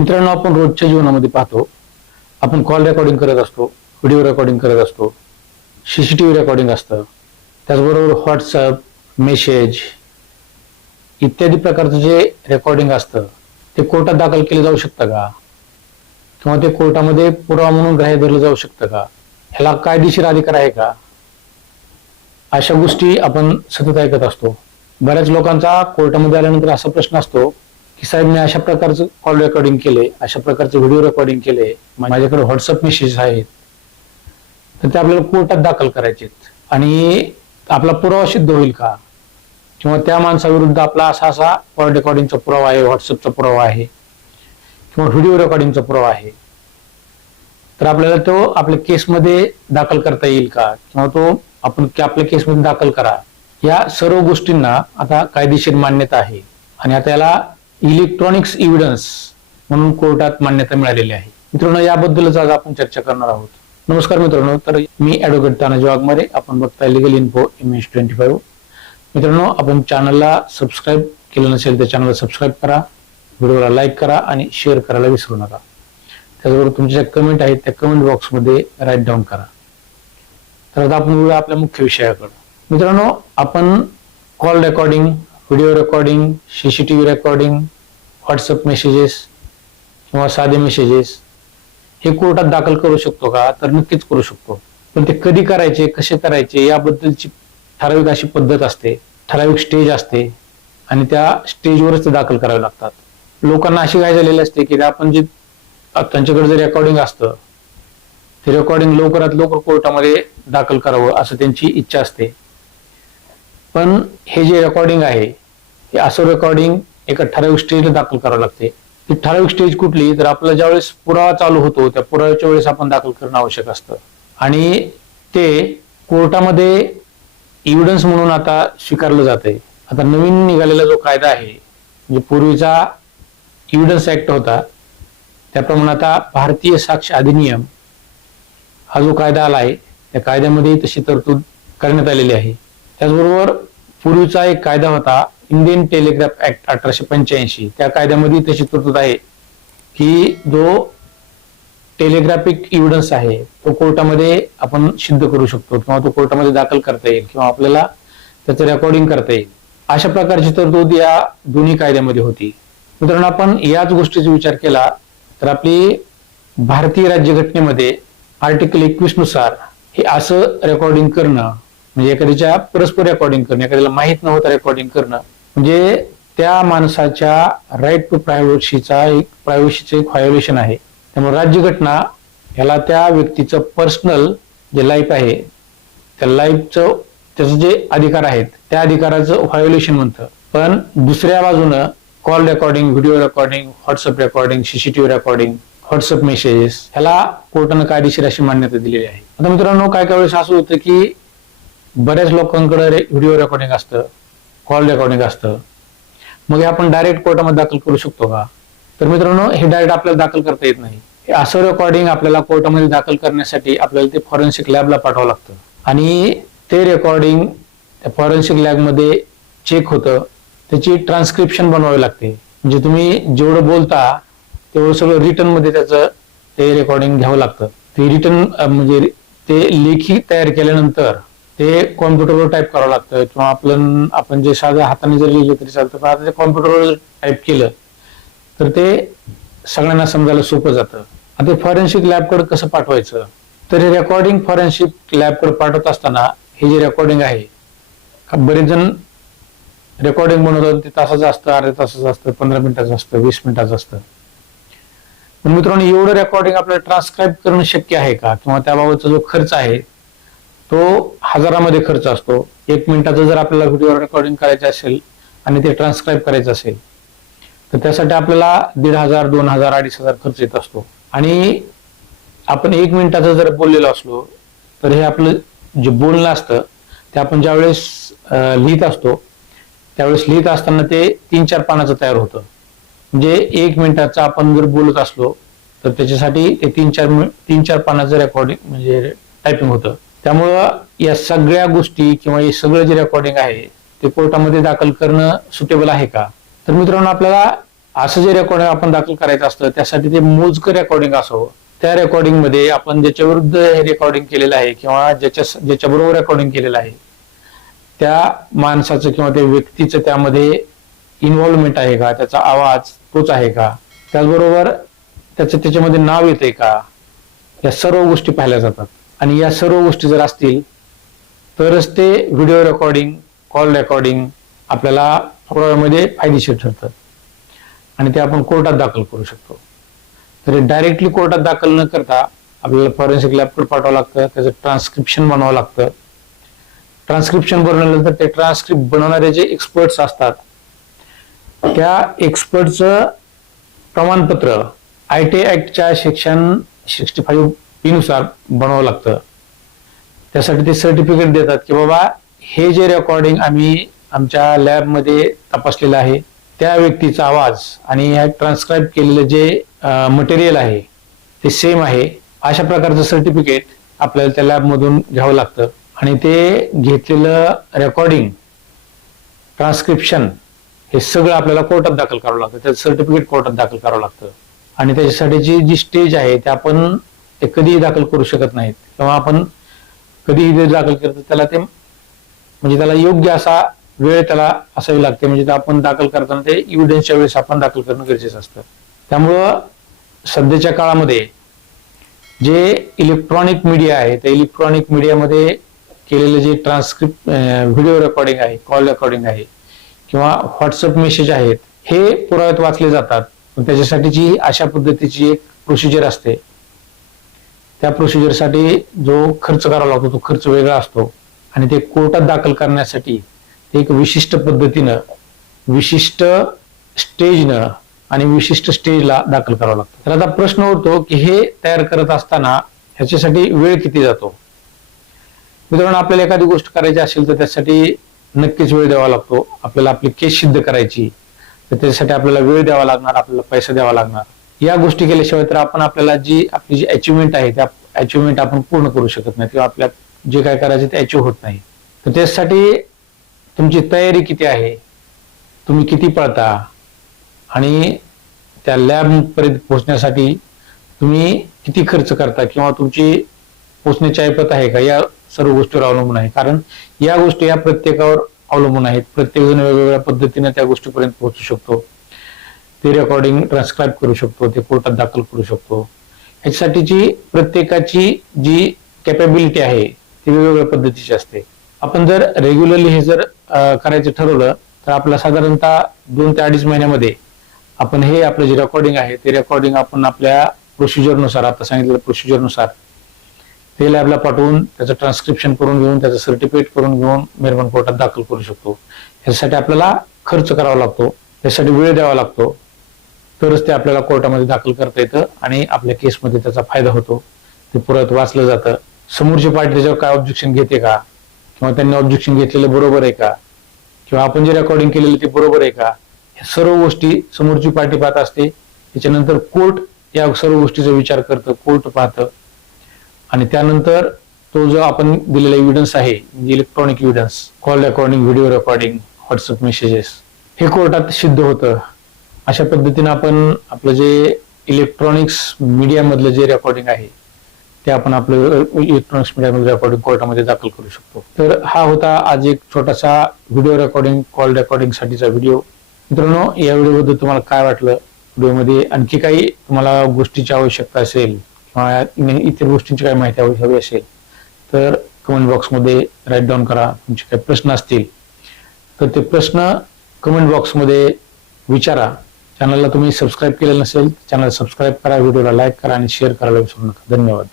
मित्रांनो आपण रोजच्या जीवनामध्ये पाहतो आपण कॉल रेकॉर्डिंग करत असतो व्हिडिओ रेकॉर्डिंग करत असतो सीसीटीव्ही रेकॉर्डिंग असतं. त्याचबरोबर व्हॉट्सअप मेसेज इत्यादी प्रकारचं जे रेकॉर्डिंग असतं ते कोर्टात दाखल केलं जाऊ शकतं का? किंवा ते कोर्टामध्ये पुरावा म्हणून ग्राह्य धरलं जाऊ शकतं का? ह्याला कायदेशीर अधिकार आहे का? अशा गोष्टी आपण सतत ऐकत असतो. बऱ्याच लोकांचा कोर्टामध्ये आल्यानंतर असा प्रश्न असतो की साहेब मी अशा प्रकारचं कॉल रेकॉर्डिंग केले अशा प्रकारचे व्हिडिओ रेकॉर्डिंग केले माझ्याकडे व्हॉट्सअप मेसेज आहेत. तर ते आपल्याला कोर्टात दाखल करायचे आणि आपला पुरावा सिद्ध होईल का? किंवा त्या माणसाविरुद्ध आपला असा असा कॉल रेकॉर्डिंगचा पुरावा आहे व्हॉट्सअपचा पुरावा आहे किंवा व्हिडिओ रेकॉर्डिंगचा पुरावा आहे. तर आपल्याला तो आपल्या केसमध्ये दाखल करता येईल का? किंवा तो आपण आपल्या केसमध्ये दाखल करा? या सर्व गोष्टींना आता कायदेशीर मान्यता आहे. आणि आता याला इलेक्ट्रॉनिक्स इव्हिडन्स म्हणून कोर्टात मान्यता मिळालेली आहे. मित्रांनो याबद्दलच आज आपण चर्चा करणार आहोत. नमस्कार मित्रांनो तर मी ऍडव्होकेट तानाजी वाघमारे आपण बघताय legal info M S twenty five मित्रांनो आपण चॅनलला सबस्क्राईब केलं नसेल तर चॅनलला सबस्क्राईब करा व्हिडिओला लाईक करा आणि शेअर करायला विसरू नका. त्याचबरोबर तुमच्या ज्या कमेंट आहेत त्या कमेंट बॉक्समध्ये राईट डाऊन करा. तर आता आपण आपल्या मुख्य विषयाकडे. मित्रांनो आपण call recording video recording C C TV recording WhatsApp messages किंवा साधे मेसेजेस हे कोर्टात दाखल करू शकतो का? तर नक्कीच करू शकतो. पण ते कधी करायचे कसे करायचे याबद्दलची ठराविक अशी पद्धत असते ठराविक स्टेज असते आणि त्या स्टेजवरच ते दाखल करावे लागतात. लोकांना अशी काय झालेली असते की आपण जे त्यांच्याकडे जे रेकॉर्डिंग असतं ते रेकॉर्डिंग लवकरात लवकर कोर्टामध्ये दाखल करावं असं त्यांची इच्छा असते. पण हे जे रेकॉर्डिंग आहे ते असं रेकॉर्डिंग एका ठराविक स्टेजला दाखल करावं लागते. ती ठराविक स्टेज कुठली तर आपला ज्यावेळेस पुरावा चालू होतो त्या पुराव्याच्या वेळेस आपण दाखल करणं आवश्यक असतं. आणि ते कोर्टामध्ये इव्हिडन्स म्हणून आता स्वीकारलं जाते आता नवीन निघालेला जो कायदा आहे म्हणजे पूर्वीचा इव्हिडन्स ऍक्ट होता त्याप्रमाणे आता भारतीय साक्ष अधिनियम हा जो कायदा आला आहे त्या कायद्यामध्ये तशी तरतूद करण्यात आलेली आहे. त्याचबरोबर पूर्वीचा एक कायदा होता इंडियन टेलिग्राफ ऍक्ट अठराशे पंच्याऐंशी त्या कायद्यामध्ये तशी तरतूद आहे की जो टेलिग्राफिक इव्हिडन्स आहे तो कोर्टामध्ये आपण सिद्ध करू शकतो किंवा तो कोर्टामध्ये दाखल करता येईल किंवा आपल्याला त्याचं रेकॉर्डिंग करता येईल. अशा प्रकारची तरतूद या दोन्ही कायद्यामध्ये होती. मित्रांनो आपण याच गोष्टीचा विचार केला तर आपली भारतीय राज्यघटनेमध्ये आर्टिकल एकवीसनुसार हे असं रेकॉर्डिंग करणं म्हणजे एखाद्याच्या परस्पर रेकॉर्डिंग करणं एखाद्याला माहीत नव्हतं रेकॉर्डिंग करणं म्हणजे त्या माणसाच्या राईट टू प्रायव्हसीचा एक प्रायव्हसीचं एक व्हायोलेशन आहे. त्यामुळे राज्यघटना ह्याला त्या व्यक्तीचं पर्सनल जे लाईफ आहे त्या लाईफचं त्याचं जे अधिकार आहेत त्या अधिकाराचं व्हायोलेशन म्हणतं. पण दुसऱ्या बाजूनं call recording video recording WhatsApp recording CCTV recording WhatsApp messages ह्याला कोर्टानं कायदेशीर अशी मान्यता दिलेली आहे. आता मित्रांनो काय काय वेळेस असं होतं की बऱ्याच लोकांकडे व्हिडिओ रेकॉर्डिंग असतं. कॉल रेकॉर्डिंग असतं. मग हे आपण डायरेक्ट कोर्टामध्ये दाखल करू शकतो का? तर मित्रांनो हे डायरेक्ट आपल्याला दाखल करता येत नाही. असं रेकॉर्डिंग आपल्याला कोर्टामध्ये दाखल करण्यासाठी आपल्याला ते फॉरेन्सिक लॅबला पाठवावं लागतं. आणि ते रेकॉर्डिंग त्या फॉरेन्सिक लॅबमध्ये चेक होतं. त्याची ट्रान्स्क्रिप्शन बनवावी लागते. म्हणजे तुम्ही जेवढं बोलता तेवढं सगळं रिटर्नमध्ये त्याचं ते रेकॉर्डिंग घ्यावं लागतं. ते रिटर्न म्हणजे ते लेखी तयार केल्यानंतर ते कॉम्प्युटरवर टाईप करावं लागतं. किंवा आपलं आपण जे साधं हाताने जर लिहिलं तरी चालतं. पण आता ते कॉम्प्युटरवर टाईप केलं तर ते सगळ्यांना समजायला सोपं जातं. आता फॉरेन्सिक लॅबकडे कसं पाठवायचं? तर हे रेकॉर्डिंग फॉरेन्सिक लॅबकडे पाठवत असताना हे जे रेकॉर्डिंग आहे बरेच जण रेकॉर्डिंग बनवतात ते तासाचं असतं अर्ध्या तासाचं असतं पंधरा मिनिटाचं असतं वीस मिनिटाचं असतं. पण मित्रांनो एवढं रेकॉर्डिंग आपल्याला ट्रान्सक्राईब करणं शक्य आहे का? किंवा त्याबाबतचा जो खर्च आहे तो हजारामध्ये खर्च असतो. एक मिनिटाचं जर आपल्याला व्हिडिओ रेकॉर्डिंग करायचं असेल आणि ते ट्रान्सक्राईब करायचं असेल तर त्यासाठी आपल्याला दीड हजार दोन हजार अडीच हजार खर्च येत असतो. आणि आपण एक मिनिटाचं जर बोललेलो असलो तर हे आपलं जे बोलणं असतं ते आपण ज्यावेळेस लिहित असतो त्यावेळेस लिहित असताना ते तीन चार पानाचं तयार होतं. म्हणजे एक मिनिटाचं आपण जर बोलत असलो तर त्याच्यासाठी ते तीन चार तीन चार पानाचं रेकॉर्डिंग म्हणजे टायपिंग होतं. त्यामुळं या सगळ्या गोष्टी किंवा हे सगळं जे रेकॉर्डिंग आहे ते कोर्टामध्ये दाखल करणं सुटेबल आहे का? तर मित्रांनो आपल्याला असं जे रेकॉर्डिंग आपण दाखल करायचं असतं त्यासाठी ते मोजकं रेकॉर्डिंग असो त्या रेकॉर्डिंगमध्ये आपण ज्याच्या विरुद्ध हे रेकॉर्डिंग केलेलं आहे किंवा ज्याच्या ज्याच्या बरोबर रेकॉर्डिंग केलेलं आहे त्या माणसाचं किंवा त्या व्यक्तीचं त्यामध्ये इन्व्हॉल्वमेंट आहे का? त्याचा आवाज तोच आहे का? त्याचबरोबर त्याचं त्याच्यामध्ये नाव येतंय का? या सर्व गोष्टी पाहिल्या जातात. आणि या सर्व गोष्टी जर असतील तरच ते व्हिडिओ रेकॉर्डिंग कॉल रेकॉर्डिंग आपल्याला पुराव्यामध्ये फायदेशीर ठरतं आणि ते आपण कोर्टात दाखल करू शकतो. तर डायरेक्टली कोर्टात दाखल न करता आपल्याला फॉरेन्सिक लॅबकडे पाठवावं लागतं त्याचं ट्रान्स्क्रिप्शन बनवावं लागतं. ट्रान्स्क्रिप्शन बनवल्यानंतर ते ट्रान्स्क्रिप्ट बनवणारे जे एक्सपर्ट्स असतात त्या एक्सपर्टचं प्रमाणपत्र आय टी ऍक्टच्या सेक्शन सिक्स्टी फाईव्ह नुसार बनवावं लागतं. त्यासाठी ते सर्टिफिकेट देतात की बाबा हे जे रेकॉर्डिंग आम्ही आमच्या लॅबमध्ये तपासलेलं आहे त्या व्यक्तीचा आवाज आणि ह्या ट्रान्स्क्राईब केलेलं जे मटेरियल आहे ते सेम आहे. अशा प्रकारचं सर्टिफिकेट आपल्याला त्या लॅबमधून घ्यावं लागतं. आणि ते घेतलेलं रेकॉर्डिंग ट्रान्स्क्रिप्शन हे सगळं आपल्याला कोर्टात दाखल करावं लागतं. त्याचं सर्टिफिकेट कोर्टात दाखल करावं लागतं. आणि त्याच्यासाठीची जी स्टेज आहे ते आपण ते कधीही दाखल करू शकत नाहीत. किंवा आपण कधीही जर दाखल केलं तर त्याला ते म्हणजे त्याला योग्य असा वेळ त्याला असावी लागते. म्हणजे आपण दाखल करताना ते इव्हिडन्सच्या वेळेस आपण दाखल करणं गरजेचं असतं. त्यामुळं सध्याच्या काळामध्ये जे इलेक्ट्रॉनिक मीडिया आहे त्या इलेक्ट्रॉनिक मीडियामध्ये केलेलं जे ट्रान्स्क्रिप्ट व्हिडिओ रेकॉर्डिंग आहे कॉल रेकॉर्डिंग आहे किंवा व्हॉट्सअप मेसेज आहेत हे पुराव्यात वाचले जातात. पण त्याच्यासाठीची अशा पद्धतीची एक प्रोसिजर असते. त्या प्रोसिजरसाठी जो खर्च करावा लागतो तो खर्च वेगळा असतो. आणि ते कोर्टात दाखल करण्यासाठी ते एक विशिष्ट पद्धतीनं विशिष्ट स्टेजनं आणि विशिष्ट स्टेजला दाखल करावं लागतं. तर आता प्रश्न उरतो की हे तयार करत असताना ह्याच्यासाठी वेळ किती जातो? मित्रांनो आपल्याला एखादी गोष्ट करायची असेल तर त्यासाठी नक्कीच वेळ द्यावा लागतो. आपल्याला आपली केस सिद्ध करायची. तर त्याच्यासाठी आपल्याला वेळ द्यावा लागणार आपल्याला पैसा द्यावा लागणार. या गोष्टी केल्याशिवाय तर आपण आपल्याला जी आपली जी अचिव्हमेंट आहे त्या अचिव्हमेंट आपण पूर्ण करू शकत नाही किंवा आपल्या जे काय करायचे ते अचिव्ह होत नाही. तर त्यासाठी तुमची तयारी किती आहे? तुम्ही किती पळता? आणि त्या लॅबपर्यंत पोहोचण्यासाठी तुम्ही किती खर्च करता किंवा तुमची पोचण्याची ऐपत आहे का? या सर्व गोष्टीवर अवलंबून आहे. कारण या गोष्टी या प्रत्येकावर अवलंबून आहेत. प्रत्येकजण वेगवेगळ्या पद्धतीने त्या गोष्टीपर्यंत पोहोचू शकतो. ते रेकॉर्डिंग ट्रान्स्क्राईब करू शकतो ते कोर्टात दाखल करू शकतो. याच्यासाठीची प्रत्येकाची जी कॅपेबिलिटी आहे ती वेगवेगळ्या पद्धतीची असते. आपण जर रेग्युलरली हे जर करायचं ठरवलं तर आपला साधारणतः दोन ते अडीच महिन्यामध्ये आपण हे आपलं जे रेकॉर्डिंग आहे ते रेकॉर्डिंग आपण आपल्या प्रोसिजरनुसार आता सांगितलेल्या प्रोसिजरनुसार ते लॅबला पाठवून त्याचं ट्रान्स्क्रिप्शन करून घेऊन त्याचं सर्टिफिकेट करून घेऊन मेहरबान कोर्टात दाखल करू शकतो. यासाठी आपल्याला खर्च करावा लागतो. त्यासाठी वेळ द्यावा लागतो. तरच ते आपल्याला कोर्टामध्ये दाखल करता येतं आणि आपल्या केसमध्ये त्याचा फायदा होतो. ते परत वाचलं जातं. समोरची पार्टी त्याच्यावर काय ऑब्जेक्शन घेते का? किंवा त्यांनी ऑब्जेक्शन घेतलेलं बरोबर आहे का? किंवा आपण जे रेकॉर्डिंग केलेलं ते बरोबर आहे का? ह्या सर्व गोष्टी समोरची पार्टी पाहत असते. त्याच्यानंतर कोर्ट या सर्व गोष्टीचा विचार करतं कोर्ट पाहतं. आणि त्यानंतर तो जो आपण दिलेला एव्हिडन्स आहे म्हणजे electronic evidence call recording video recording WhatsApp messages हे कोर्टात सिद्ध होतं. अशा पद्धतीनं आपण आपलं जे इलेक्ट्रॉनिक्स मीडियामधलं जे रेकॉर्डिंग आहे ते आपण आपलं इलेक्ट्रॉनिक्स मीडियामधलं रेकॉर्डिंग कोर्टामध्ये दाखल करू शकतो. तर हा होता आज एक छोटासा व्हिडिओ रेकॉर्डिंग कॉल रेकॉर्डिंगसाठीचा व्हिडिओ मित्रांनो या व्हिडिओबद्दल तुम्हाला काय वाटलं? व्हिडिओमध्ये आणखी काही तुम्हाला गोष्टीची आवश्यकता असेल किंवा इतर गोष्टींची काही माहिती हवी असेल तर कमेंट बॉक्समध्ये राईट डाऊन करा. तुमचे काही प्रश्न असतील तर ते प्रश्न कमेंट बॉक्समध्ये विचारा. चॅनलला तुम्ही सबस्क्राईब केलं नसेल चॅनल सबस्क्राईब करा व्हिडिओला लाईक करा आणि शेअर करायला विसरू नका. धन्यवाद.